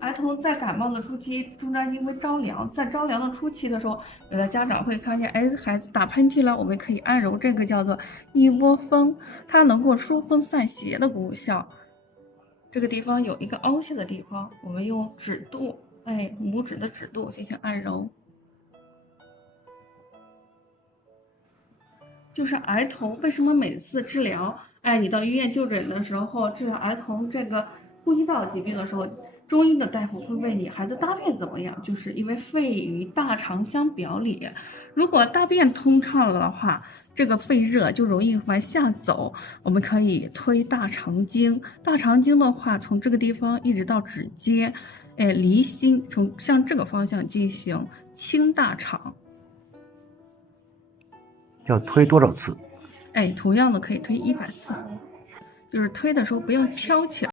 儿童在感冒的初期，中间因为着凉，在着凉的初期的时候，有的家长会看见，哎，孩子打喷嚏了，我们可以按揉这个叫做一窝蜂，它能够疏风散邪的功效。这个地方有一个凹陷的地方，我们用指肚，哎，拇指的指肚进行按揉。就是儿童为什么每次治疗，哎，你到医院就诊的时候，治疗儿童这个呼吸道疾病的时候，中医的大夫会问你孩子大便怎么样，就是因为肺与大肠相表里，如果大便通畅了的话，这个肺热就容易往下走，我们可以推大肠经。大肠经的话，从这个地方一直到指尖，哎，离心，从向这个方向进行清大肠。要推多少次？哎，同样的可以推100次，就是推的时候不要飘起来。